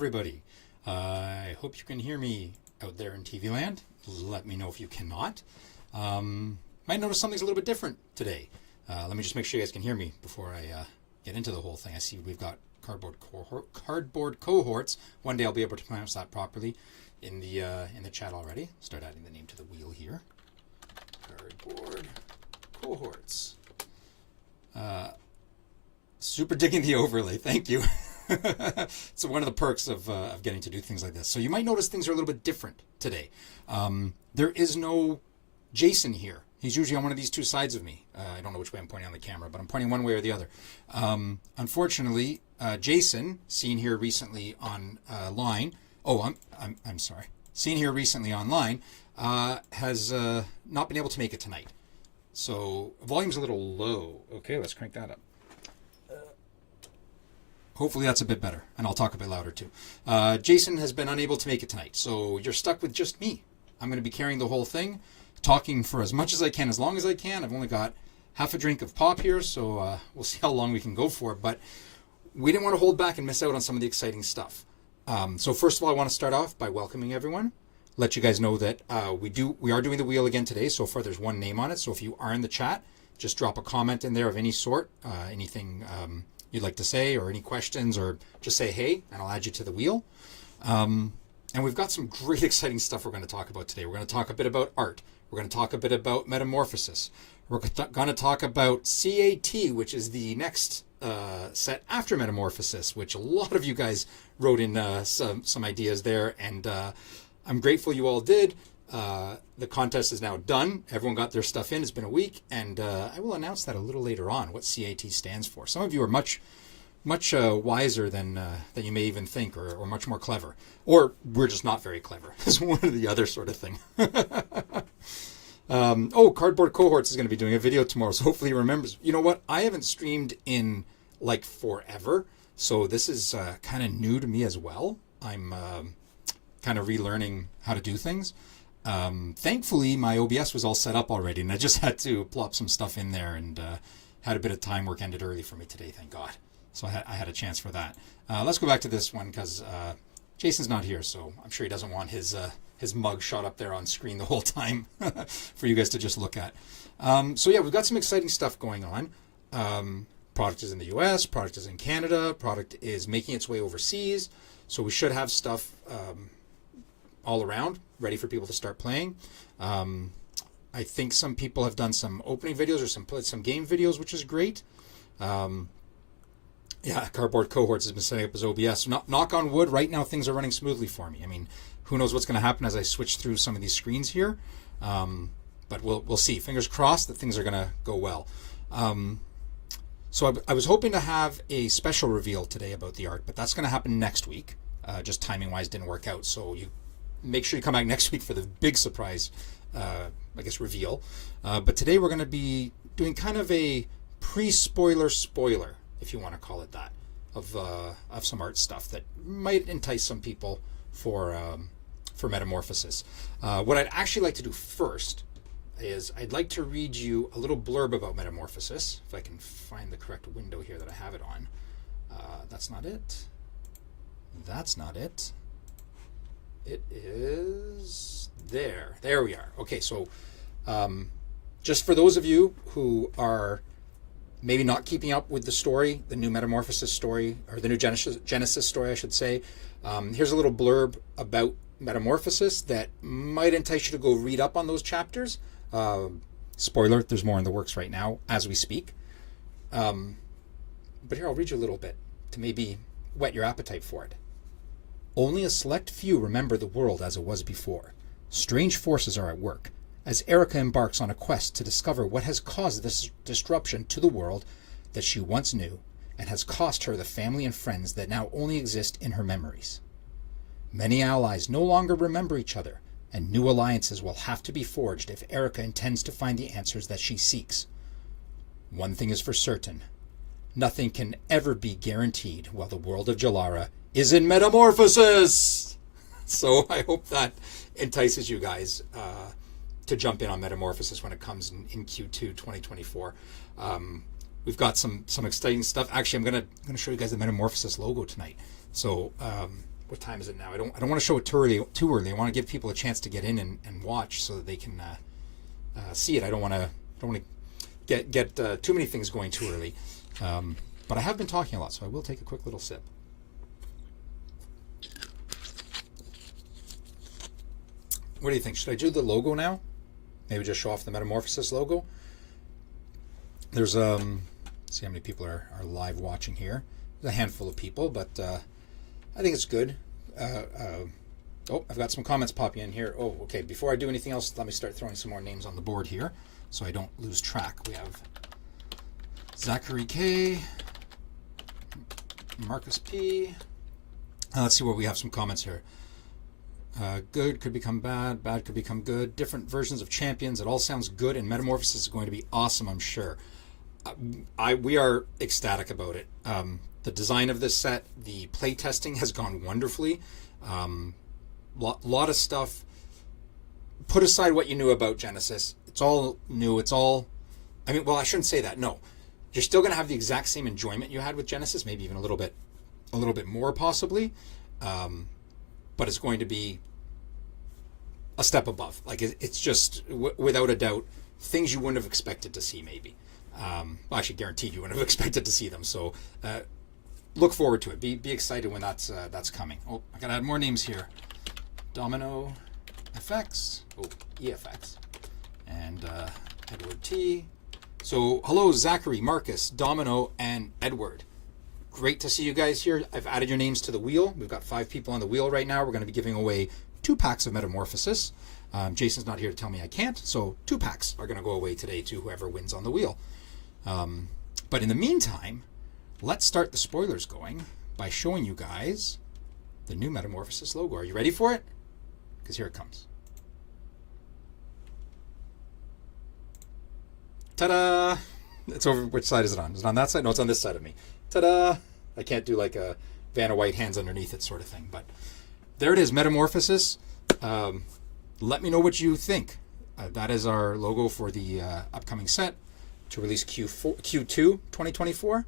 everybody. I hope you can hear me out there in TV land. Let me know if you cannot. Might notice something's a little bit different today. Let me just make sure you guys can hear me before I get into the whole thing. I see we've got cardboard cohorts. One day I'll be able to pronounce that properly in the chat already. Start adding the name to the wheel here. Cardboard cohorts. Super digging the overlay. Thank you. It's one of the perks of getting to do things like this. So you might notice things are a little bit different today. There is no Jason here. He's usually on one of these two sides of me. I don't know which way I'm pointing on the camera, but I'm pointing one way or the other. Unfortunately, Jason, seen here recently online. Oh, I'm sorry. Seen here recently online, has not been able to make it tonight. So volume's a little low. Okay, let's crank that up. Hopefully that's a bit better, and I'll talk a bit louder too. Jason has been unable to make it tonight, so you're stuck with just me. I'm going to be carrying the whole thing, talking for as much as I can, as long as I can. I've only got half a drink of pop here, so we'll see how long we can go for. But we didn't want to hold back and miss out on some of the exciting stuff. So first of all, I want to start off by welcoming everyone. Let you guys know that we are doing the wheel again today. So far, there's one name on it. So if you are in the chat, just drop a comment in there of any sort, anything you'd like to say, or any questions, or just say hey, and I'll add you to the wheel. And we've got some great exciting stuff we're going to talk about today. We're going to talk a bit about art. We're going to talk a bit about metamorphosis. We're going to talk about CAT, which is the next set after metamorphosis, which a lot of you guys wrote in some ideas there, and I'm grateful you all did. The contest is now done. Everyone got their stuff in. It's been a week, and I will announce that a little later on, what CAT stands for. Some of you are much wiser than you may even think, or much more clever. Or we're just not very clever. It's one or the other sort of thing. Cardboard Cohorts is going to be doing a video tomorrow, so hopefully he remembers. You know what? I haven't streamed in like forever, so this is kind of new to me as well. I'm kind of relearning how to do things. Thankfully, my OBS was all set up already, and I just had to plop some stuff in there, and had a bit of time. Work ended early for me today, thank God. So I had a chance for that. Let's go back to this one, because Jason's not here, so I'm sure he doesn't want his mug shot up there on screen the whole time for you guys to just look at. So yeah, we've got some exciting stuff going on. Product is in the US, product is in Canada, product is making its way overseas, so we should have stuff all around, ready for people to start playing. I think some people have done some opening videos or some game videos, which is great. Yeah, Cardboard Cohorts has been setting up his OBS. Knock on wood, right now things are running smoothly for me. I mean, who knows what's going to happen as I switch through some of these screens here. But we'll see. Fingers crossed that things are going to go well. So I was hoping to have a special reveal today about the art, but that's going to happen next week. Just timing-wise didn't work out. So you make sure you come back next week for the big surprise, reveal. But today we're going to be doing kind of a pre-spoiler spoiler, if you want to call it that, of some art stuff that might entice some people for Metamorphosis. What I'd actually like to do first is I'd like to read you a little blurb about Metamorphosis, if I can find the correct window here that I have it on. That's not it. That's not it. It is there. There we are. Okay, so just for those of you who are maybe not keeping up with the story, the new Metamorphosis story, or the new Genesis story, I should say, here's a little blurb about Metamorphosis that might entice you to go read up on those chapters. Spoiler, there's more in the works right now as we speak. But here, I'll read you a little bit to maybe whet your appetite for it. Only a select few remember the world as it was before. Strange forces are at work, as Erica embarks on a quest to discover what has caused this disruption to the world that she once knew, and has cost her the family and friends that now only exist in her memories. Many allies no longer remember each other, and new alliances will have to be forged if Erica intends to find the answers that she seeks. One thing is for certain. Nothing can ever be guaranteed while the world of Jalara is in metamorphosis! So I hope that entices you guys to jump in on Metamorphosis when it comes in Q2 2024. We've got some exciting stuff. Actually, I'm gonna show you guys the Metamorphosis logo tonight. So what time is it now? I don't want to show it too early. I want to give people a chance to get in and watch so that they can see it. I don't want to get too many things going too early. But I have been talking a lot, so I will take a quick little sip. What do you think? Should I do the logo now? Maybe just show off the Metamorphosis logo. There's let's see how many people are live watching here. There's a handful of people, but I think it's good. Oh, I've got some comments popping in here. Oh, okay. Before I do anything else, let me start throwing some more names on the board here so I don't lose track. We have Zachary K, Marcus P. Let's see where we have some comments here. Good could become bad, bad could become good. Different versions of champions. It all sounds good, and Metamorphosis is going to be awesome, I'm sure. We are ecstatic about it. The design of this set, the play testing has gone wonderfully. Lot of stuff. Put aside what you knew about Genesis. It's all new. It's all. I mean, well, I shouldn't say that. No, you're still going to have the exact same enjoyment you had with Genesis, maybe even a little bit more possibly. But it's going to be a step above. Like it's just without a doubt things you wouldn't have expected to see. Maybe. Well, actually, guaranteed you wouldn't have expected to see them. So. Look forward to it. Be excited when that's coming. Oh, I gotta add more names here. Domino FX. Oh, EFX. And Edward T. So hello, Zachary, Marcus, Domino, and Edward. Great to see you guys here. I've added your names to the wheel. We've got 5 people on the wheel right now. We're going to be giving away 2 packs of Metamorphosis. Jason's not here to tell me I can't, so 2 packs are going to go away today to whoever wins on the wheel. But in the meantime, let's start the spoilers going by showing you guys the new Metamorphosis logo. Are you ready for it? Because here it comes. Ta-da! It's over. Which side is it on? Is it on that side? No, it's on this side of me. Ta-da! I can't do like a Vanna White hands underneath it sort of thing. But there it is, Metamorphosis. Let me know what you think. That is our logo for the upcoming set to release Q2 2024.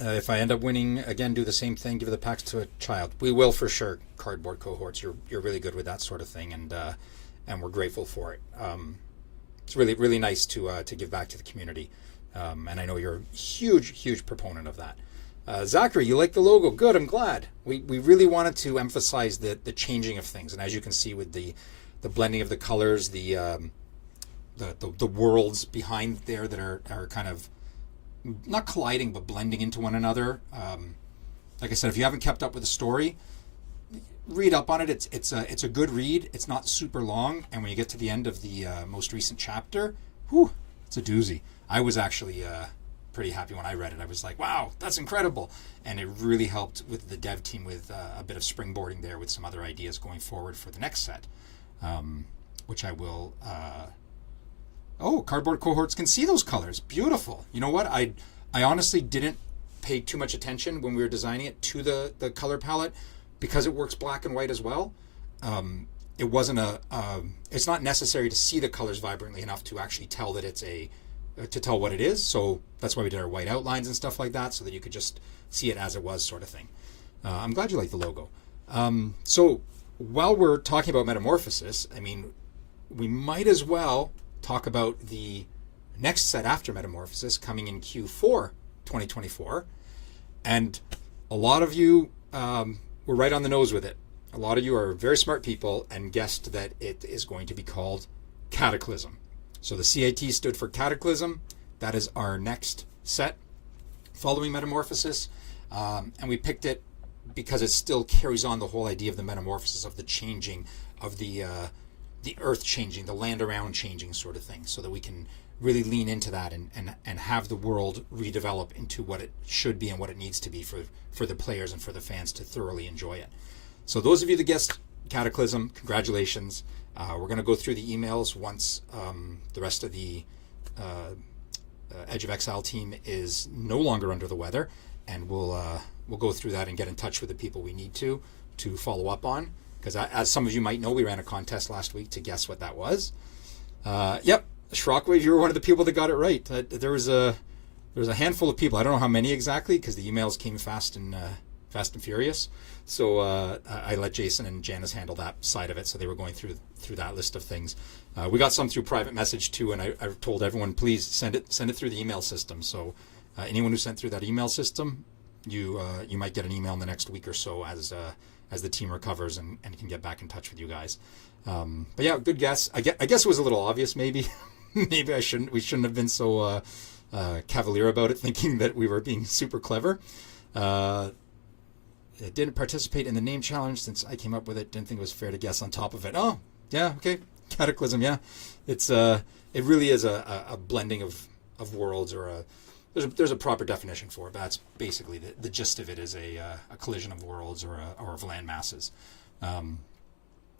If I end up winning, again, do the same thing, give the packs to a child. We will for sure. Cardboard cohorts, you're really good with that sort of thing, and we're grateful for it. It's really nice to give back to the community, and I know you're a huge proponent of that. Zachary, you like the logo? Good, I'm glad. We really wanted to emphasize the changing of things, and as you can see with the blending of the colors, the worlds behind there that are kind of not colliding but blending into one another. Like I said, if you haven't kept up with the story, read up on it. It's a good read. It's not super long, and when you get to the end of the most recent chapter, whew, it's a doozy. I was actually pretty happy when I read it. I was like, wow, that's incredible, and it really helped with the dev team with a bit of springboarding there with some other ideas going forward for the next set, which I will. Oh, cardboard cohorts can see those colors. Beautiful. You know what? I honestly didn't pay too much attention when we were designing it to the color palette because it works black and white as well. It wasn't it's not necessary to see the colors vibrantly enough to actually tell that to tell what it is. So that's why we did our white outlines and stuff like that so that you could just see it as it was sort of thing. I'm glad you like the logo. So while we're talking about Metamorphosis, I mean, we might as well talk about the next set after Metamorphosis coming in Q4 2024. And a lot of you were right on the nose with it. A lot of you are very smart people and guessed that it is going to be called Cataclysm. So the CAT stood for Cataclysm. That is our next set following Metamorphosis. And we picked it because it still carries on the whole idea of the metamorphosis, of the changing, of the earth changing, the land around changing sort of thing, so that we can really lean into that and have the world redevelop into what it should be and what it needs to be for the players and for the fans to thoroughly enjoy it. So those of you that guessed Cataclysm, congratulations. We're going to go through the emails once the rest of the Edge of Exile team is no longer under the weather, and we'll go through that and get in touch with the people we need to follow up on. Because as some of you might know, we ran a contest last week to guess what that was. Yep, Shockwave, you were one of the people that got it right. There was a handful of people. I don't know how many exactly because the emails came fast and Fast and Furious. So I let Jason and Janice handle that side of it. So they were going through that list of things. We got some through private message too, and I told everyone, please send it through the email system. So anyone who sent through that email system, you might get an email in the next week or so as the team recovers and can get back in touch with you guys. But yeah, good guess. I guess it was a little obvious, maybe. Maybe we shouldn't have been so cavalier about it, thinking that we were being super clever. It didn't participate in the name challenge since I came up with it. Didn't think it was fair to guess on top of it. Oh, yeah, okay. Cataclysm, yeah. It's it really is a blending of worlds, or there's a proper definition for it. But that's basically the gist of it, is a collision of worlds or of land masses,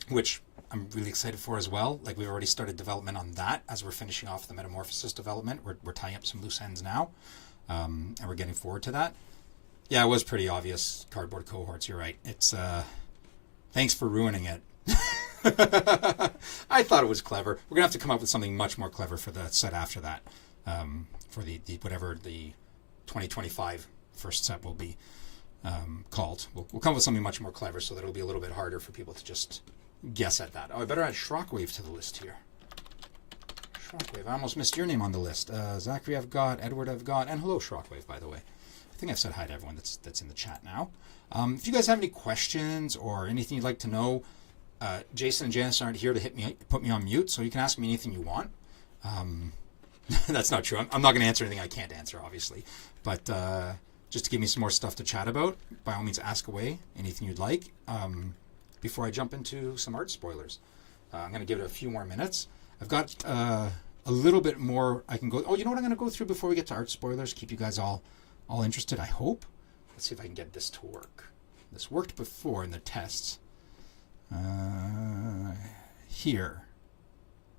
which I'm really excited for as well. Like, we've already started development on that as we're finishing off the Metamorphosis development. We're tying up some loose ends now, and we're getting forward to that. Yeah, it was pretty obvious. Cardboard cohorts, you're right. It's thanks for ruining it. I thought it was clever. We're gonna have to come up with something much more clever for the set after that, for the whatever the 2025 first set will be called. We'll come up with something much more clever so that it'll be a little bit harder for people to just guess at that. Oh, I better add Shockwave to the list here. Shockwave. I almost missed your name on the list. Zachary I've got, Edward I've got, and hello Shockwave, by the way. I think I've said hi to everyone that's in the chat now. If you guys have any questions or anything you'd like to know, Jason and Janice aren't here to put me on mute, so you can ask me anything you want. That's not true. I'm not going to answer anything I can't answer, obviously. But just to give me some more stuff to chat about, by all means, ask away anything you'd like. Before I jump into some art spoilers, I'm going to give it a few more minutes. I've got a little bit more I can go. Oh, you know what I'm going to go through before we get to art spoilers? Keep you guys all interested, I hope. Let's see if I can get this to work. This worked before in the tests. Here.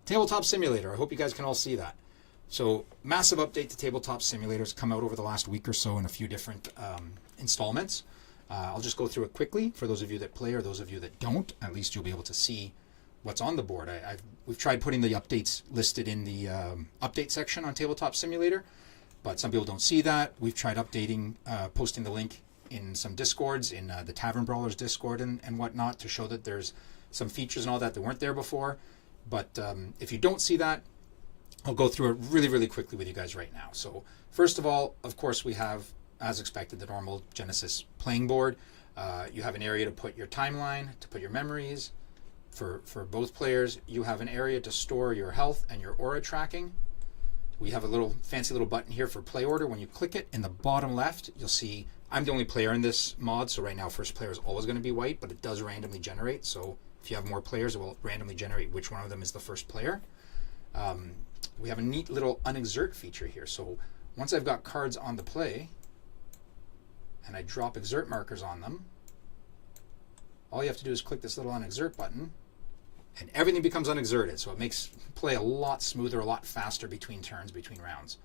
Tabletop Simulator. I hope you guys can all see that. So, massive update to Tabletop Simulators come out over the last week or so in a few different installments. I'll just go through it quickly for those of you that play or those of you that don't. At least you'll be able to see what's on the board. We've tried putting the updates listed in the update section on Tabletop Simulator, but some people don't see that. We've tried updating, posting the link in some Discords, in the Tavern Brawlers Discord and whatnot, to show that there's some features and all that weren't there before. But if you don't see that, I'll go through it really, really quickly with you guys right now. So first of all, of course, we have, as expected, the normal Genesis playing board. You have an area to put your timeline, to put your memories. For both players, you have an area to store your health and your aura tracking. We have a little fancy little button here for play order. When you click it, in the bottom left, you'll see I'm the only player in this mod, so right now first player is always going to be white, but it does randomly generate. So if you have more players, it will randomly generate which one of them is the first player. We have a neat little unexert feature here. So once I've got cards on the play and I drop exert markers on them, all you have to do is click this little unexert button and everything becomes unexerted. So it makes play a lot smoother, a lot faster between turns, between rounds.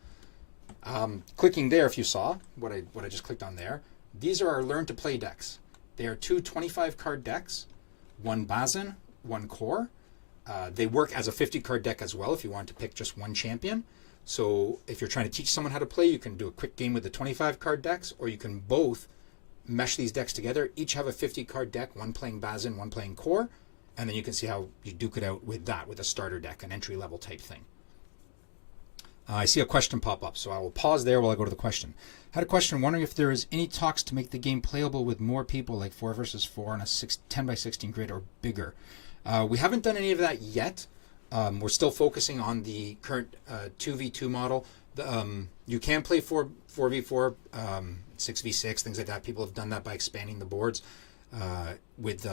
Clicking there, if you saw what I just clicked on there, these are our learn to play decks. They are 2 25 card decks, 1 Bazin, 1 Core. They work as a 50 card deck as well if you want to pick just one champion. So if you're trying to teach someone how to play, you can do a quick game with the 25 card decks, or you can both mesh these decks together. Each have a 50 card deck, one playing Bazin, one playing Core, and then you can see how you duke it out with that, with a starter deck, an entry level type thing. I see a question pop up, so I will pause there while I go to the question. I had a question wondering if there is any talks to make the game playable with more people, like 4 versus 4 on a 10 by 16 grid or bigger. We haven't done any of that yet. We're still focusing on the current 2v2 model. You can play 4v4, 6v6, things like that. People have done that by expanding the boards. With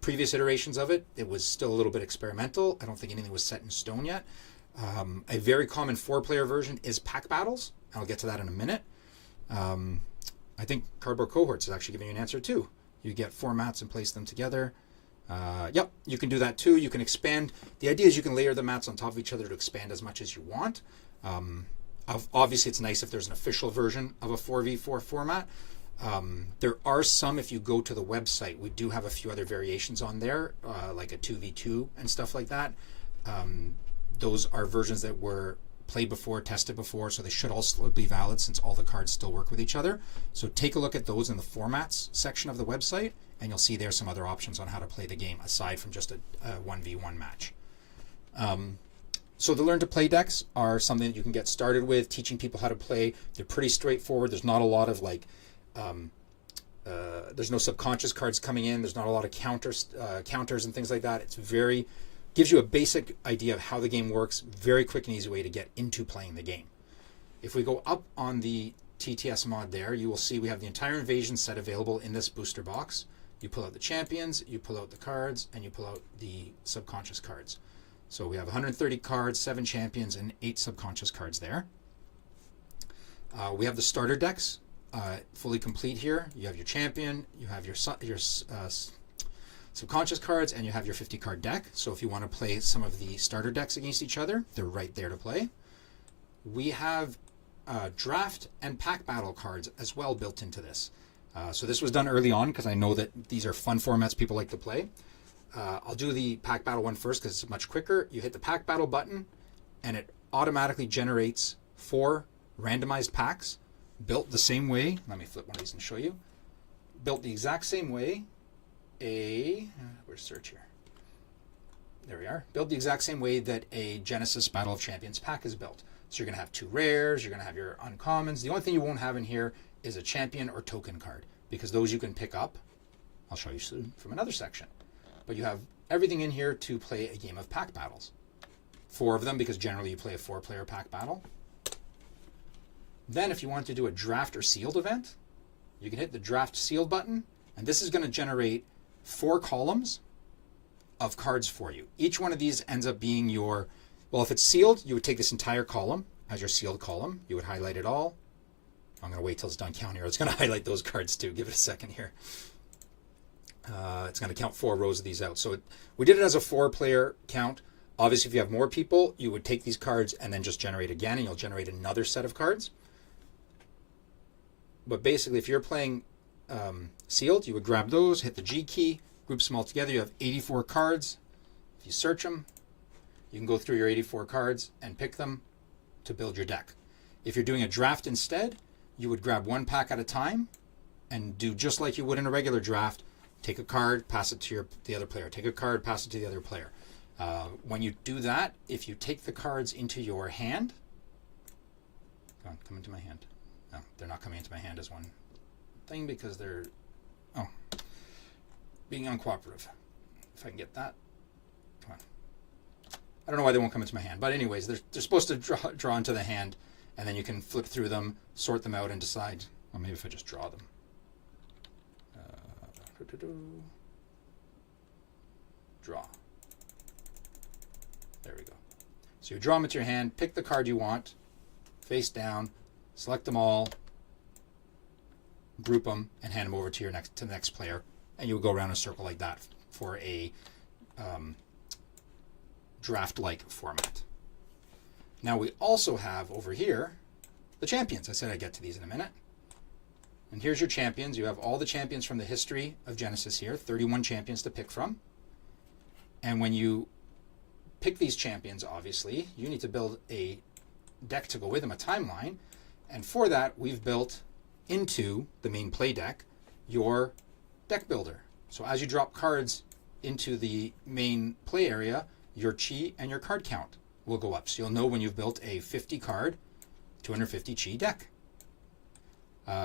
previous iterations of it, it was still a little bit experimental. I don't think anything was set in stone yet. A very common 4-player version is pack battles. I'll get to that in a minute. I think Cardboard Cohorts is actually giving you an answer too. You get 4 mats and place them together. Yep, you can do that too. You can expand. The idea is you can layer the mats on top of each other to expand as much as you want. Obviously, it's nice if there's an official version of a 4v4 format. There are some, if you go to the website, we do have a few other variations on there, like a 2v2 and stuff like that. Those are versions that were played before, tested before, so they should all still be valid since all the cards still work with each other. So take a look at those in the formats section of the website, and you'll see there's some other options on how to play the game aside from just a 1v1 match. So the Learn to Play decks are something that you can get started with, teaching people how to play. They're pretty straightforward. There's not a lot of there's no subconscious cards coming in. There's not a lot of counters and things like that. It's gives you a basic idea of how the game works. Very quick and easy way to get into playing the game. If we go up on the TTS mod there, you will see we have the entire invasion set available in this booster box. You pull out the champions, you pull out the cards, and you pull out the subconscious cards. So we have 130 cards, 7 champions, and 8 subconscious cards there. We have the starter decks fully complete here. You have your champion, you have your subconscious cards, and you have your 50 card deck. So if you want to play some of the starter decks against each other, they're right there to play. We have draft and pack battle cards as well built into this. So this was done early on because I know that these are fun formats people like to play. I'll do the pack battle one first because it's much quicker. You hit the pack battle button and it automatically generates 4 randomized packs built the same way. Let me flip one of these and show you. Built the exact same way. Where's search here? There we are. Built the exact same way that a Genesis Battle of Champions pack is built. So you're going to have 2 rares, you're going to have your uncommons. The only thing you won't have in here is a champion or token card because those you can pick up. I'll show you soon from another section. But you have everything in here to play a game of pack battles. 4 of them because generally you play a 4-player pack battle. Then if you want to do a draft or sealed event, you can hit the draft sealed button, and this is going to generate 4 columns of cards for you. Each one of these ends up being your, well, if it's sealed, you would take this entire column as your sealed column. You would highlight it all. I'm going to wait till it's done counting here. It's going to highlight those cards too. Give it a second here. It's going to count 4 rows of these out. So we did it as a 4-player count. Obviously, if you have more people, you would take these cards and then just generate again, and you'll generate another set of cards. But basically, if you're playing sealed, you would grab those, hit the G key, group them all together. You have 84 cards. If you search them, you can go through your 84 cards and pick them to build your deck. If you're doing a draft instead, you would grab 1 pack at a time and do just like you would in a regular draft. Take a card, pass it to the other player. Take a card, pass it to the other player. When you do that, if you take the cards into your hand, come into my hand. No, they're not coming into my hand as one thing because they're being uncooperative. If I can get that, come on. I don't know why they won't come into my hand, but anyways, they're supposed to draw into the hand, and then you can flip through them, sort them out, and decide. Well, maybe if I just draw them. Draw. There we go. So you draw them with your hand, pick the card you want, face down, select them all, group them, and hand them over to the next player, and you'll go around in a circle like that for a draft-like format. Now we also have over here the champions. I said I'd get to these in a minute. And here's your champions. You have all the champions from the history of Genesis here, 31 champions to pick from. And when you pick these champions, obviously, you need to build a deck to go with them, a timeline. And for that, we've built into the main play deck your deck builder. So as you drop cards into the main play area, your chi and your card count will go up. So you'll know when you've built a 50 card, 250 chi deck.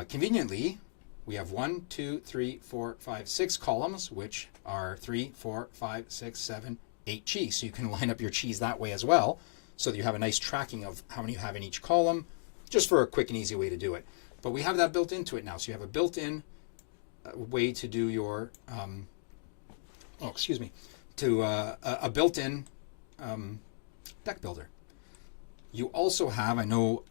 Conveniently, we have 1, 2, 3, 4, 5, 6 columns, which are 3, 4, 5, 6, 7, 8 chi. So you can line up your chis that way as well, so that you have a nice tracking of how many you have in each column, just for a quick and easy way to do it. But we have that built into it now. So you have a built-in way to do your, a built-in deck builder. You also have, I know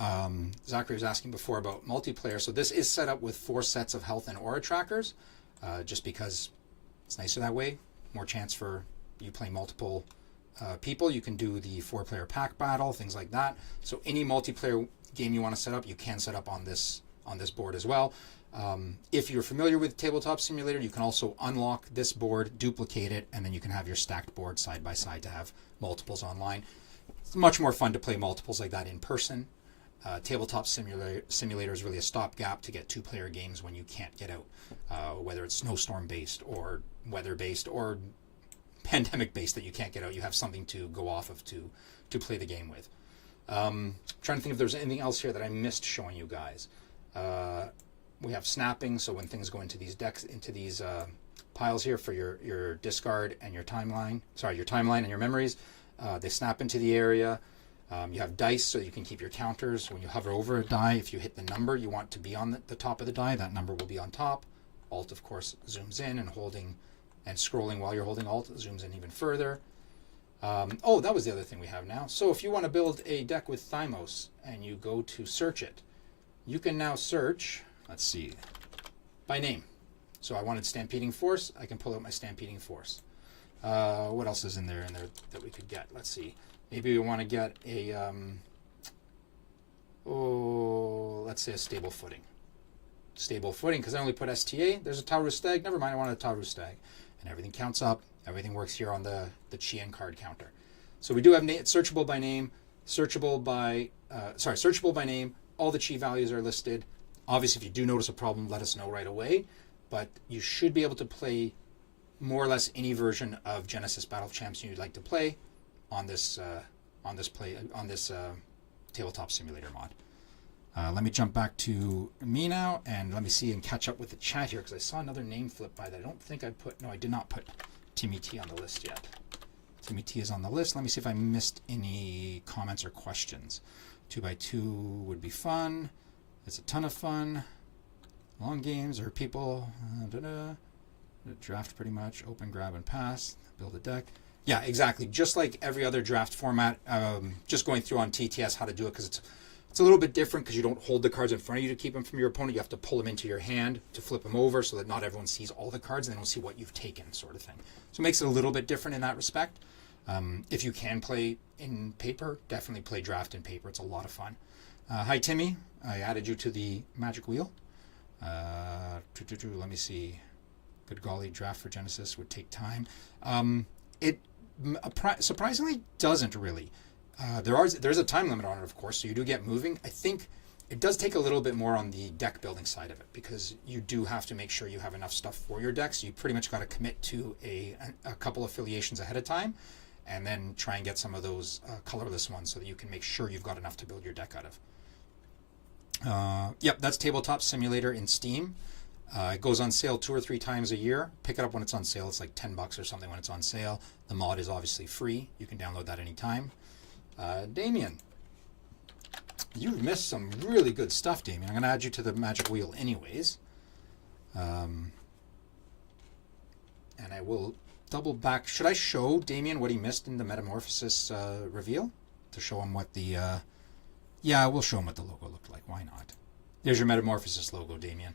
Zachary was asking before about multiplayer, so this is set up with 4 sets of health and aura trackers, just because it's nicer that way. More chance for you playing multiple people. You can do the 4-player pack battle, things like that. So any multiplayer game you want to set up, you can set up on this board as well. If you're familiar with Tabletop Simulator, you can also unlock this board, duplicate it, and then you can have your stacked board side by side to have multiples online. It's much more fun to play multiples like that in person. Tabletop Simulator is really a stopgap to get two-player games when you can't get out, whether it's snowstorm-based or weather-based or pandemic-based that you can't get out. You have something to go off of to play the game with. Trying to think if there's anything else here that I missed showing you guys. We have snapping, so when things go into these decks, into these piles here for your discard and your timeline, and your memories, they snap into the area. You have dice, so you can keep your counters. When you hover over a die, if you hit the number you want to be on the top of the die, that number will be on top. Alt, of course, zooms in, and holding and scrolling while you're holding Alt zooms in even further. Oh, that was the other thing we have now. So if you want to build a deck with Thymos and you go to search it, you can now search, let's see, by name. So I wanted Stampeding Force, I can pull out my Stampeding Force. What else is in there that we could get? Let's see. Maybe we want to get a, let's say a Stable Footing. Stable Footing, because I only put STA. There's a Taurus Stag. Never mind, I wanted a Taurus Stag. And everything counts up. Everything works here on the Chien card counter. So we do have searchable by name, searchable by name. All the Chi values are listed. Obviously, if you do notice a problem, let us know right away. But you should be able to play more or less any version of Genesis Battle of Champs you'd like to play on this Tabletop Simulator mod. Let me jump back to me now, and let me see and catch up with the chat here, because I saw another name flip by that I don't think I put. No, I did not put Timmy T on the list yet. Timmy T is on the list. Let me see if I missed any comments or questions. 2x2 would be fun. It's a ton of fun. Long games or people. Draft pretty much. Open, grab, and pass. Build a deck. Yeah, exactly. Just like every other draft format. Just going through on TTS how to do it, because it's a little bit different, because you don't hold the cards in front of you to keep them from your opponent. You have to pull them into your hand to flip them over, so that not everyone sees all the cards and they don't see what you've taken, sort of thing. So it makes it a little bit different in that respect. If you can play in paper, definitely play draft in paper. It's a lot of fun. Hi, Timmy. I added you to the Magic Wheel. Let me see. Good golly, draft for Genesis would take time. It surprisingly doesn't really. There's a time limit on it, of course, so you do get moving. I think it does take a little bit more on the deck building side of it, because you do have to make sure you have enough stuff for your deck. So you pretty much got to commit to a couple affiliations ahead of time, and then try and get some of those colorless ones so that you can make sure you've got enough to build your deck out of. Yep, that's Tabletop Simulator in Steam. It goes on sale 2 or 3 times a year. Pick it up when it's on sale. It's like $10 or something when it's on sale. The mod is obviously free. You can download that anytime. Damien, you've missed some really good stuff, Damien. I'm going to add you to the Magic Wheel anyways. And I will double back. Should I show Damien what he missed in the Metamorphosis reveal? To show him what the... yeah, we'll show him what the logo looked like. Why not? There's your Metamorphosis logo, Damien.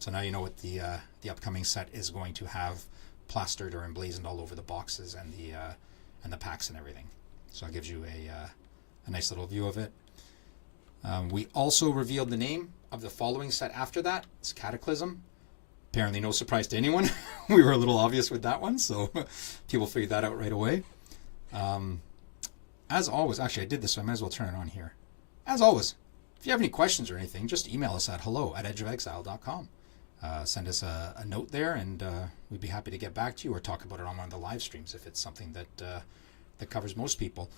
So now you know what the upcoming set is going to have plastered or emblazoned all over the boxes and the packs and everything. So it gives you a nice little view of it. We also revealed the name of the following set after that. It's Cataclysm. Apparently no surprise to anyone. We were a little obvious with that one, so people figured that out right away. As always, actually I did this, so I might as well turn it on here. As always, if you have any questions or anything, just email us at hello@edgeofexile.com. Send us a note there, and we'd be happy to get back to you or talk about it on one of the live streams if it's something that covers most people.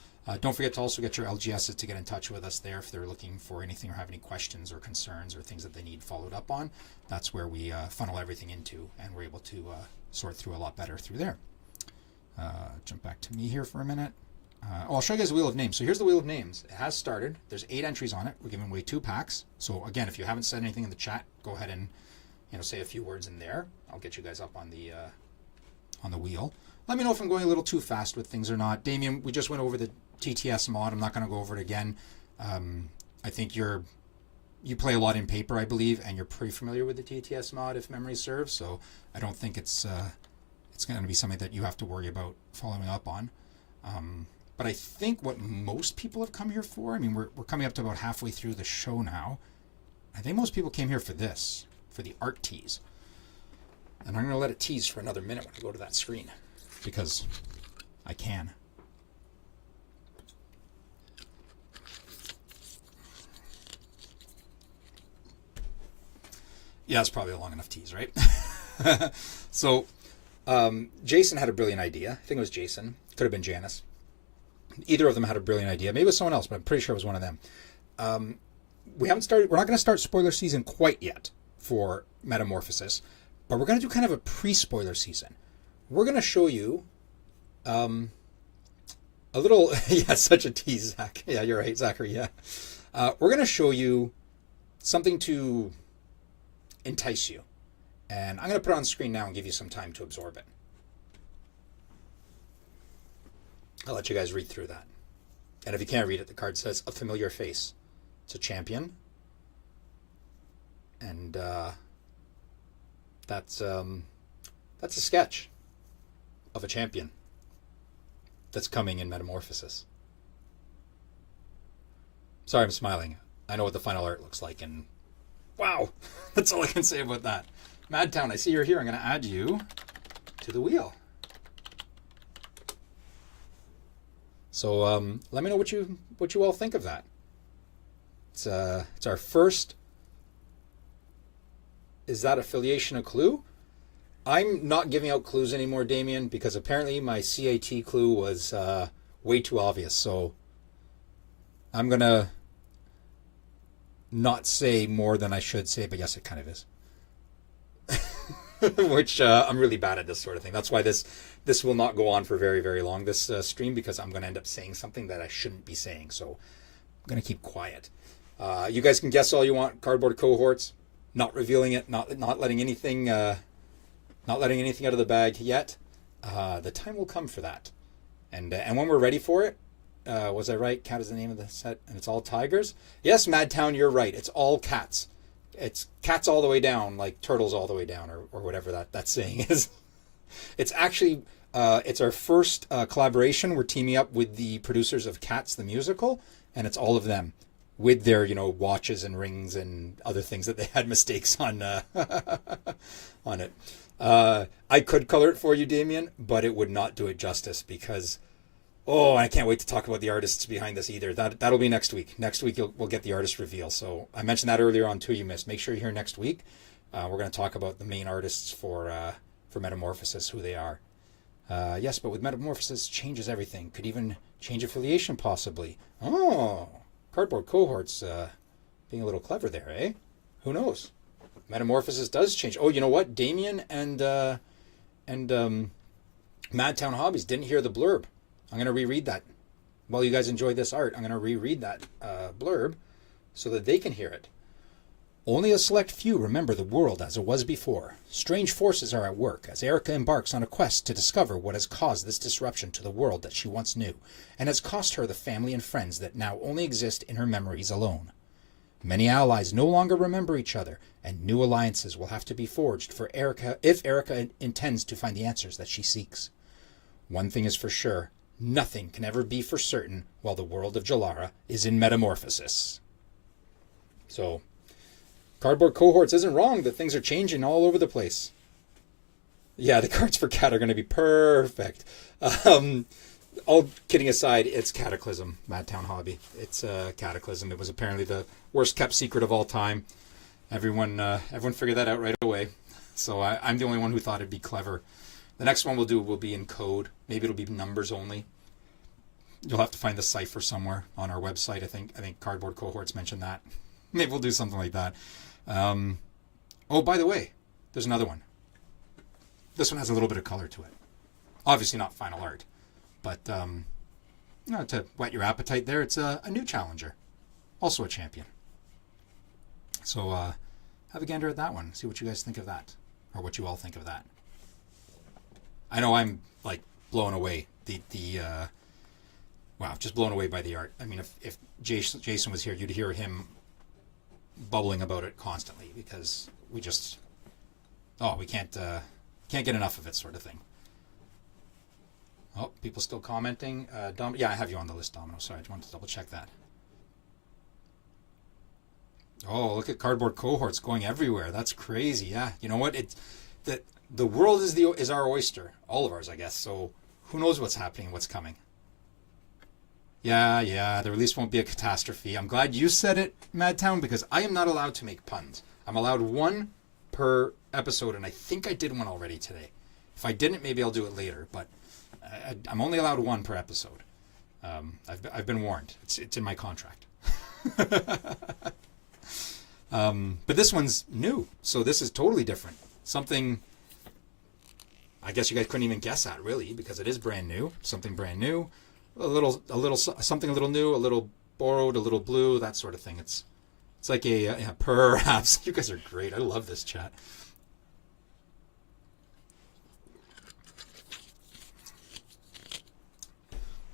Don't forget to also get your LGSs to get in touch with us there if they're looking for anything or have any questions or concerns or things that they need followed up on. That's where we funnel everything into, and we're able to sort through a lot better through there. Jump back to me here for a minute. I'll show you guys the Wheel of Names. So here's the Wheel of Names. It has started. There's 8 entries on it. We're giving away 2 packs. So again, if you haven't said anything in the chat, go ahead and say a few words in there. I'll get you guys up on the wheel. Let me know if I'm going a little too fast with things or not. Damien, we just went over the TTS mod. I'm not going to go over it again. I think you play a lot in paper, I believe, and you're pretty familiar with the TTS mod, if memory serves. So I don't think it's going to be something that you have to worry about following up on. But I think what most people have come here for, I mean, we're coming up to about halfway through the show now. I think most people came here for this, for the art tease. And I'm going to let it tease for another minute when I go to that screen, because I can. Yeah, it's probably a long enough tease, right? So, Jason had a brilliant idea. I think it was Jason. Could have been Janice. Either of them had a brilliant idea. Maybe it was someone else, but I'm pretty sure it was one of them. We haven't started. We're not going to start spoiler season quite yet for Metamorphosis, but we're going to do kind of a pre-spoiler season. We're going to show you a little. Yeah, such a tease, Zach. Yeah, you're right, Zachary. Yeah, we're going to show you something to entice you, and I'm going to put it on screen now and give you some time to absorb it. I'll let you guys read through that. And if you can't read it, the card says a familiar face. It's a champion. And that's a sketch of a champion that's coming in Metamorphosis. Sorry, I'm smiling. I know what the final art looks like, and wow, that's all I can say about that. Madtown, I see you're here. I'm going to add you to the wheel. So let me know what you all think of that. It's our first. Is that affiliation a clue? I'm not giving out clues anymore, Damien, because apparently my CAT clue was way too obvious. So I'm gonna not say more than I should say, but yes, it kind of is. Which I'm really bad at this sort of thing. That's why this will not go on for very, very long, this stream, because I'm going to end up saying something that I shouldn't be saying. So I'm going to keep quiet. You guys can guess all you want. Cardboard cohorts, not revealing it, not letting anything out of the bag yet. The time will come for that. And when we're ready for it, was I right? Cat is the name of the set, and it's all tigers. Yes, Madtown, you're right. It's all cats. It's cats all the way down, like turtles all the way down, or whatever that saying is. It's actually, it's our first collaboration. We're teaming up with the producers of Cats the Musical, and it's all of them with their, watches and rings and other things that they had mistakes on on it. I could color it for you, Damien, but it would not do it justice because, I can't wait to talk about the artists behind this either. That'll be next week. Next week we'll get the artist reveal. So I mentioned that earlier on too. You missed. Make sure you're here next week. We're going to talk about the main artists for Metamorphosis, who they are. Yes, but with Metamorphosis changes everything. Could even change affiliation possibly. Oh, cardboard cohorts being a little clever there, eh? Who knows? Metamorphosis does change. Oh, you know what? Damien and Madtown Hobbies didn't hear the blurb. I'm going to reread that. While you guys enjoy this art, I'm going to reread that blurb so that they can hear it. Only a select few remember the world as it was before. Strange forces are at work as Erica embarks on a quest to discover what has caused this disruption to the world that she once knew, and has cost her the family and friends that now only exist in her memories alone. Many allies no longer remember each other, and new alliances will have to be forged for Erica if Erica intends to find the answers that she seeks. One thing is for sure. Nothing can ever be for certain while the world of Jalara is in metamorphosis. So, cardboard cohorts isn't wrong that things are changing all over the place. Yeah, the cards for Cat are going to be perfect. All kidding aside, it's Cataclysm, Madtown Hobby. It's Cataclysm. It was apparently the worst kept secret of all time. Everyone figured that out right away. So I'm the only one who thought it'd be clever. The next one we'll do will be in code. Maybe it'll be numbers only. You'll have to find the cipher somewhere on our website. I think Cardboard Cohorts mentioned that. Maybe we'll do something like that. Oh, by the way, there's another one. This one has a little bit of color to it. Obviously not final art, but to whet your appetite there, it's a new challenger, also a champion. So have a gander at that one. See what you guys think of that, or what you all think of that. I know I'm like blown away. Wow, just blown away by the art. I mean, if Jason was here, you'd hear him bubbling about it constantly because we can't get enough of it, sort of thing. Oh, people still commenting. Yeah, I have you on the list, Domino. Sorry, I just wanted to double check that. Oh, look at Cardboard Cohorts going everywhere. That's crazy. Yeah, you know what? The world is our oyster, all of ours, I guess. So who knows what's happening, what's coming? Yeah, the release won't be a catastrophe. I'm glad you said it, Madtown, because I am not allowed to make puns. I'm allowed one per episode, and I think I did one already today. If I didn't, maybe I'll do it later, but I'm only allowed one per episode. I've been warned. It's in my contract. But this one's new, so this is totally different. Something I guess you guys couldn't even guess at, really, because it is brand new. Something brand new, something a little new, a little borrowed, a little blue, that sort of thing. It's like perhaps. You guys are great. I love this chat.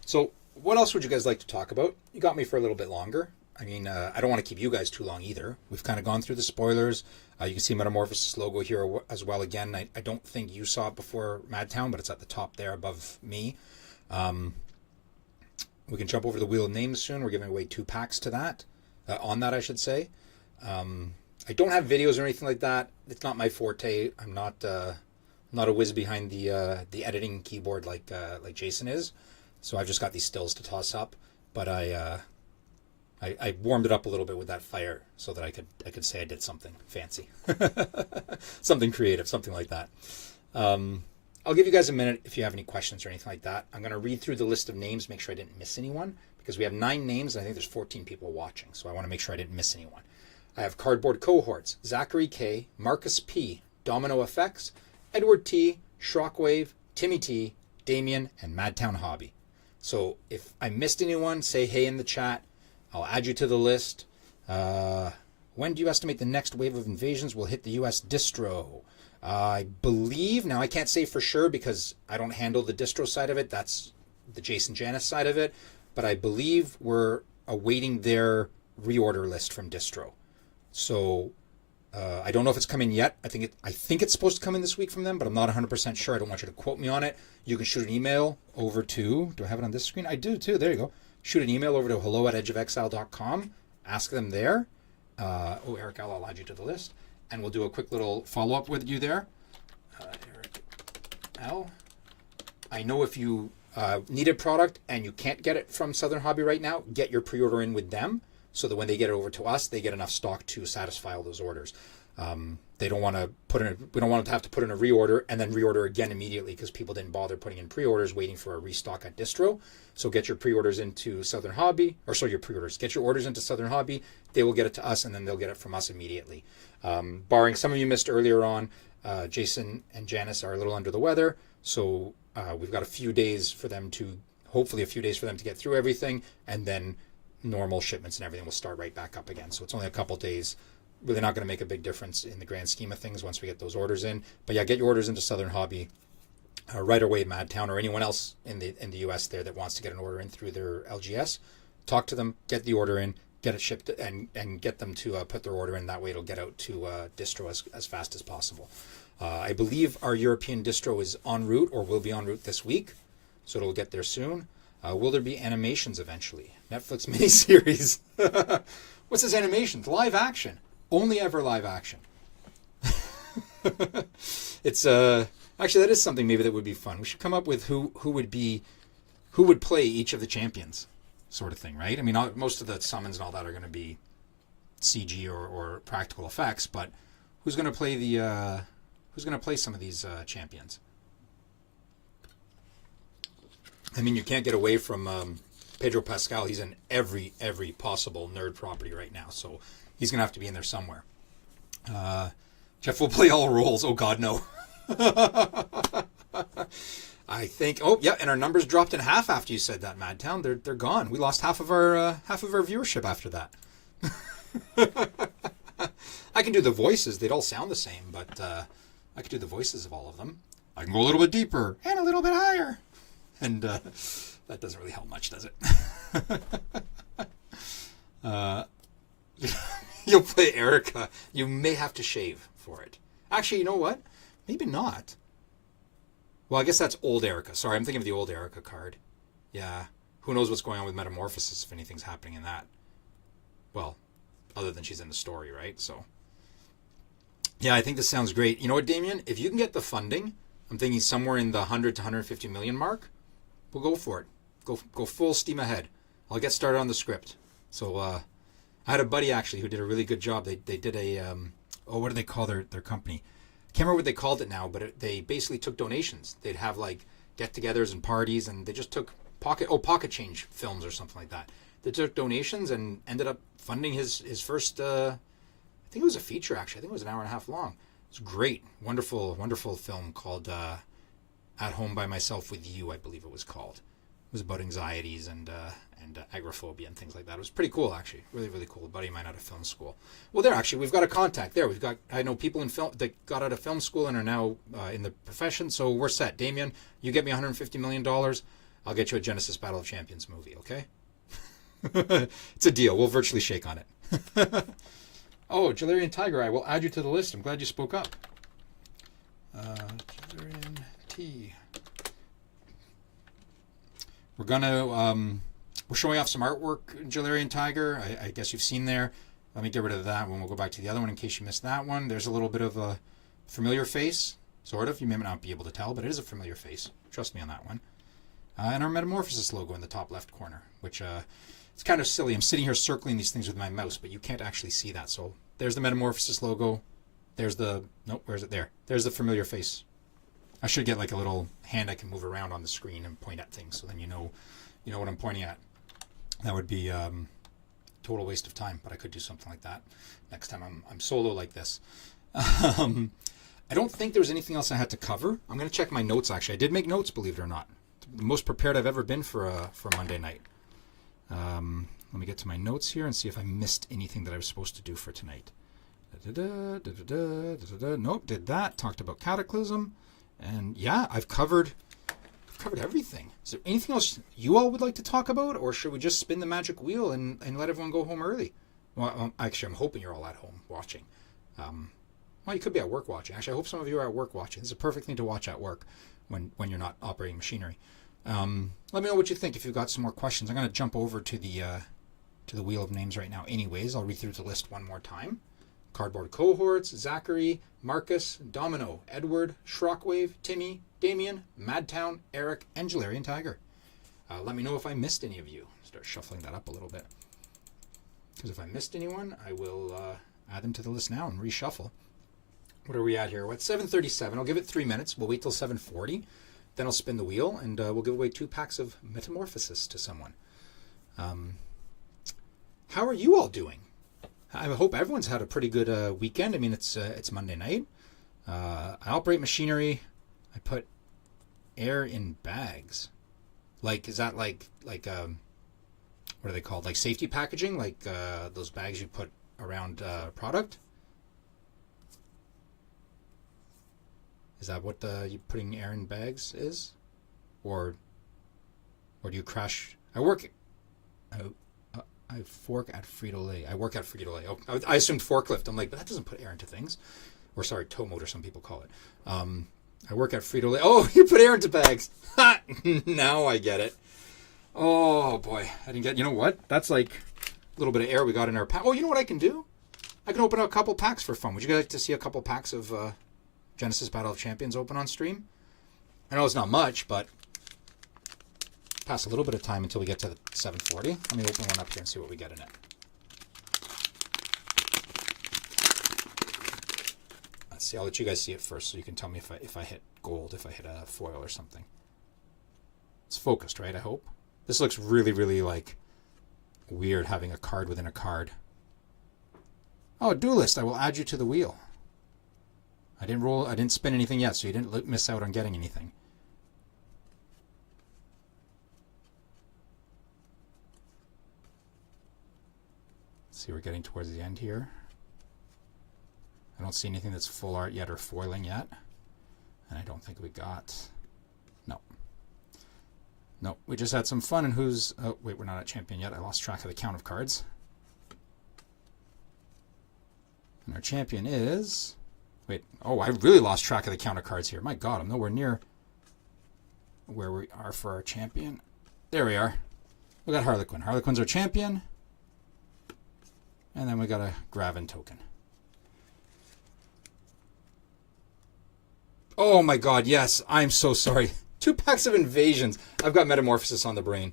So what else would you guys like to talk about? You got me for a little bit longer. I mean, I don't want to keep you guys too long either. We've kind of gone through the spoilers. You can see Metamorphosis logo here as well. Again, I don't think you saw it before Madtown, but it's at the top there above me. We can jump over the Wheel of Names soon. We're giving away 2 packs to that. On that, I should say. I don't have videos or anything like that. It's not my forte. I'm not a whiz behind the editing keyboard like Jason is. So I've just got these stills to toss up. But I warmed it up a little bit with that fire so that I could say I did something fancy, something creative, something like that. I'll give you guys a minute if you have any questions or anything like that. I'm going to read through the list of names, make sure I didn't miss anyone, because we have 9 names and I think there's 14 people watching, so I want to make sure I didn't miss anyone. I have Cardboard Cohorts, Zachary K, Marcus P, Domino FX, Edward T, Shockwave, Timmy T, Damien, and Madtown Hobby. So if I missed anyone, say hey in the chat. I'll add you to the list. When do you estimate the next wave of invasions will hit the U.S. distro? I believe, now I can't say for sure because I don't handle the distro side of it. That's the Jason Janis side of it. But I believe we're awaiting their reorder list from distro. So I don't know if it's coming yet. I think it's supposed to come in this week from them, but I'm not 100% sure. I don't want you to quote me on it. You can shoot an email over to, do I have it on this screen? I do too. There you go. Shoot an email over to hello@edgeofexile.com. Ask them there. Eric, I'll add you to the list. And we'll do a quick little follow-up with you there. Eric L. I know if you need a product and you can't get it from Southern Hobby right now, get your pre-order in with them so that when they get it over to us, they get enough stock to satisfy all those orders. They don't want to we don't want to have to put in a reorder and then reorder again immediately because people didn't bother putting in pre-orders waiting for a restock at distro. So get your pre-orders into Southern Hobby, get your orders into Southern Hobby. They will get it to us and then they'll get it from us immediately. Barring some of you missed earlier on, Jason and Janice are a little under the weather. So we've got hopefully a few days for them to get through everything, and then normal shipments and everything will start right back up again. So it's only a couple days. Really not going to make a big difference in the grand scheme of things once we get those orders in. But yeah, get your orders into Southern Hobby right away. Madtown or anyone else in the US there that wants to get an order in through their LGS, talk to them, get the order in, get it shipped, and get them to put their order in. That way it'll get out to distro as fast as possible. I believe our European distro is en route or will be en route this week, so it'll get there soon. Will there be animations eventually? Netflix miniseries. What's this animation? It's live action. Only ever live action. It's actually, that is something maybe that would be fun. We should come up with who would play each of the champions, sort of thing, right? I mean, most of the summons and all that are going to be CG or practical effects, but who's going to play some of these champions? I mean, you can't get away from Pedro Pascal. He's in every possible nerd property right now, so he's going to have to be in there somewhere. Jeff will play all roles. Oh, God, no. I think. Oh, yeah, and our numbers dropped in half after you said that, Madtown. They're gone. We lost half of our viewership after that. I can do the voices. They'd all sound the same, but I could do the voices of all of them. I can go a little bit deeper and a little bit higher. And that doesn't really help much, does it? You'll play Erica. You may have to shave for it. Actually, you know what? Maybe not. Well, I guess that's old Erica. Sorry, I'm thinking of the old Erica card. Yeah. Who knows what's going on with Metamorphosis, if anything's happening in that. Well, other than she's in the story, right? So, yeah, I think this sounds great. You know what, Damien? If you can get the funding, I'm thinking somewhere in the 100 to 150 million mark, we'll go for it. Go full steam ahead. I'll get started on the script. So, I had a buddy, actually, who did a really good job. They did a oh, what do they call their company? Can't remember what they called it now, but they basically took donations. They'd have like get-togethers and parties, and they just took pocket change films or something like that. They took donations and ended up funding his first. I think it was a feature actually. I think it was an hour and a half long. It's great, wonderful film called "At Home by Myself with You," I believe it was called. It was about anxieties and agoraphobia and things like that. It was pretty cool, actually. Really, really cool. A buddy of mine out of film school. Well, there, actually, we've got a contact there. I know people in film that got out of film school and are now in the profession, so we're set. Damien, you get me $150 million, I'll get you a Genesis Battle of Champions movie, okay? It's a deal. We'll virtually shake on it. Oh, Jalarian Tiger Eye. We'll add you to the list. I'm glad you spoke up. Jalarian T. We're showing off some artwork, Jalarian Tiger. I guess you've seen there. Let me get rid of that one. We'll go back to the other one in case you missed that one. There's a little bit of a familiar face, sort of. You may not be able to tell, but it is a familiar face. Trust me on that one. And our Metamorphosis logo in the top left corner, which it's kind of silly. I'm sitting here circling these things with my mouse, but you can't actually see that. So there's the Metamorphosis logo. There's the, nope, where is it? There. There's the familiar face. I should get like a little hand I can move around on the screen and point at things, so then you know what I'm pointing at. That would be total waste of time, but I could do something like that next time I'm solo like this. I don't think there was anything else I had to cover. I'm going to check my notes, actually. I did make notes, believe it or not. The most prepared I've ever been for a Monday night. Let me get to my notes here and see if I missed anything that I was supposed to do for tonight. Nope, did that. Talked about Cataclysm. And yeah, I've covered everything. Is there anything else you all would like to talk about, or should we just spin the magic wheel and let everyone go home early? Well, actually, I'm hoping you're all at home watching. Well, you could be at work watching. Actually, I hope some of you are at work watching. This is a perfect thing to watch at work when you're not operating machinery. Let me know what you think if you've got some more questions. I'm going to jump over to the wheel of names right now anyways. I'll read through the list one more time. Cardboard Cohorts, Zachary, Marcus, Domino, Edward, Shockwave, Timmy, Damien, Madtown, Eric, and Jalarian Tiger. Let me know if I missed any of you. Start shuffling that up a little bit. Because if I missed anyone, I will add them to the list now and reshuffle. What are we at here? We're at 7:37. I'll give it 3 minutes. We'll wait till 7:40. Then I'll spin the wheel, and we'll give away 2 packs of Metamorphosis to someone. How are you all doing? I hope everyone's had a pretty good weekend. I mean, it's Monday night. I operate machinery. I put air in bags. Like, is that like what are they called? Like safety packaging? Like those bags you put around product? Is that what you putting air in bags is? Or do you crash? I fork at Frito-Lay. I work at Frito-Lay. Oh, I assumed forklift. I'm like, but that doesn't put air into things. Or sorry, tow motor, some people call it. I work at Frito-Lay. Oh, you put air into bags. Ha! Now I get it. Oh, boy. I didn't get, you know what? That's like a little bit of air we got in our pack. Oh, you know what I can do? I can open up a couple packs for fun. Would you guys like to see a couple packs of Genesis Battle of Champions open on stream? I know it's not much, but pass a little bit of time until we get to the 7:40. Let me open one up here and see what we get in it. Let's see. I'll let you guys see it first, so you can tell me if I hit gold, if I hit a foil or something. It's focused, right? I hope. This looks really, really like weird having a card within a card. Oh, Duelist! I will add you to the wheel. I didn't spin anything yet, so you didn't miss out on getting anything. See, we're getting towards the end here. I don't see anything that's full art yet or foiling yet. And I don't think we got... No. No, we just had some fun and who's... Oh, wait, we're not at champion yet. I lost track of the count of cards. And our champion is... Wait, oh, I really lost track of the count of cards here. My God, I'm nowhere near where we are for our champion. There we are. We got Harlequin. Harlequin's our champion. And then we got a Graven token. Oh my God, yes. I'm so sorry. 2 packs of Invasions. I've got Metamorphosis on the brain.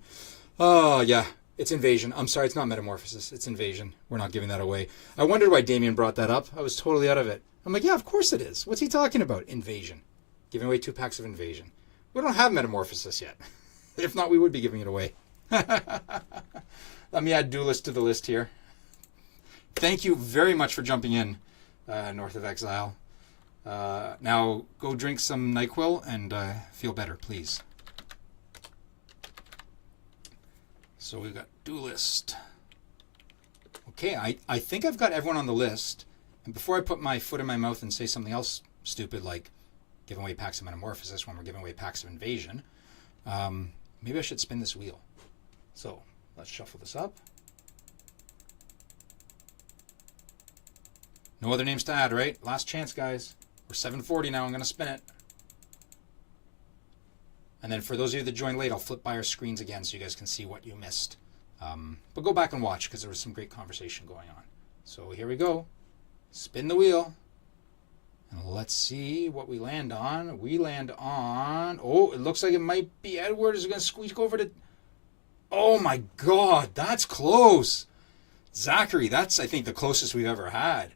Oh, yeah. It's Invasion. I'm sorry, it's not Metamorphosis. It's Invasion. We're not giving that away. I wondered why Damien brought that up. I was totally out of it. I'm like, yeah, of course it is. What's he talking about? Invasion. Giving away 2 packs of Invasion. We don't have Metamorphosis yet. If not, we would be giving it away. Let me add Duelist to the list here. Thank you very much for jumping in, North of Exile. Now, go drink some NyQuil and feel better, please. So we've got Duelist. Okay, I think I've got everyone on the list. And before I put my foot in my mouth and say something else stupid like giving away packs of Metamorphosis when we're giving away packs of Invasion, maybe I should spin this wheel. So let's shuffle this up. No other names to add, right? Last chance, guys. We're 740 now. I'm going to spin it. And then for those of you that joined late, I'll flip by our screens again so you guys can see what you missed. But go back and watch because there was some great conversation going on. So here we go. Spin the wheel. And let's see what we land on. We land on... Oh, it looks like it might be Edward is going to squeak over to... Oh my God, that's close. Zachary, that's, I think, the closest we've ever had.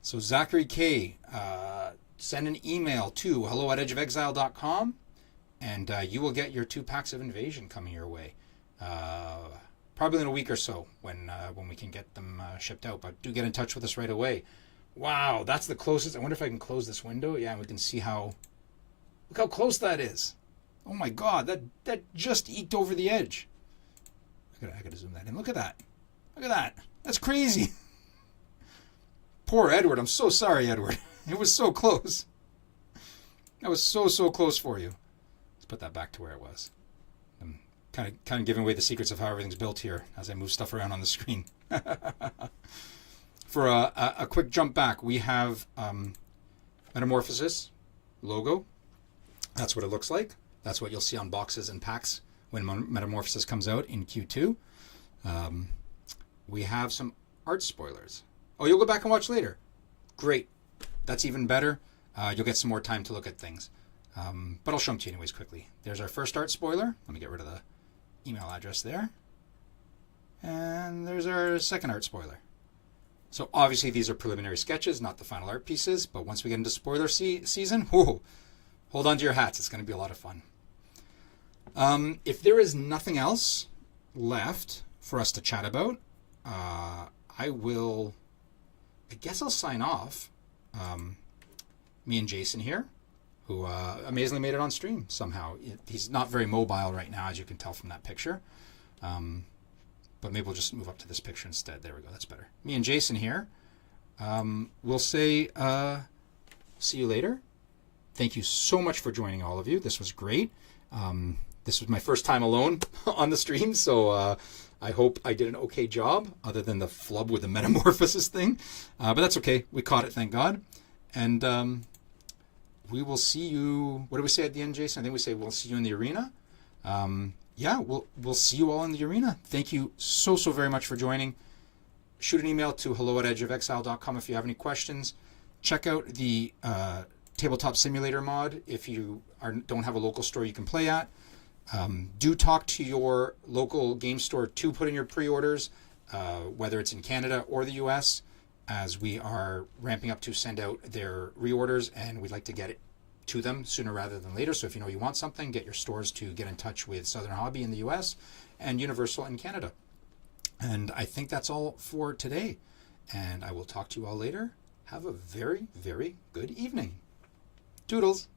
So Zachary K, send an email to hello@edgeofexile.com and you will get your 2 packs of Invasion coming your way. Probably in a week or so when we can get them shipped out. But do get in touch with us right away. Wow, that's the closest. I wonder if I can close this window. Yeah, we can see how... Look how close that is. Oh my God, that just eked over the edge. I gotta zoom that in. Look at that. Look at that. That's crazy. Poor Edward. I'm so sorry, Edward. It was so close. That was so close for you. Let's put that back to where it was. I'm kind of giving away the secrets of how everything's built here as I move stuff around on the screen. For a quick jump back, we have Metamorphosis logo. That's what it looks like. That's what you'll see on boxes and packs when Metamorphosis comes out in Q2. We have some art spoilers. Oh, you'll go back and watch later. Great. That's even better. You'll get some more time to look at things. But I'll show them to you anyways quickly. There's our first art spoiler. Let me get rid of the email address there. And there's our second art spoiler. So obviously these are preliminary sketches, not the final art pieces. But once we get into spoiler season, whoa, hold on to your hats. It's going to be a lot of fun. If there is nothing else left for us to chat about, I guess I'll sign off. Me and Jason here, who amazingly made it on stream somehow. He's not very mobile right now, as you can tell from that picture. But maybe we'll just move up to this picture instead. There we go. That's better. Me and Jason here. We'll say see you later. Thank you so much for joining, all of you. This was great. This was my first time alone on the stream, so I hope I did an okay job, other than the flub with the Metamorphosis thing. But that's okay. We caught it, thank God. And we will see you... What do we say at the end, Jason? I think we say we'll see you in the arena. Yeah, we'll see you all in the arena. Thank you so very much for joining. Shoot an email to hello@edgeofexile.com if you have any questions. Check out the Tabletop Simulator mod if you don't have a local store you can play at. Do talk to your local game store to put in your pre-orders, whether it's in Canada or the US, as we are ramping up to send out their reorders, and we'd like to get it to them sooner rather than later. So if you know you want something, get your stores to get in touch with Southern Hobby in the US and Universal in Canada. And I think that's all for today. And I will talk to you all later. Have a very good evening. Toodles.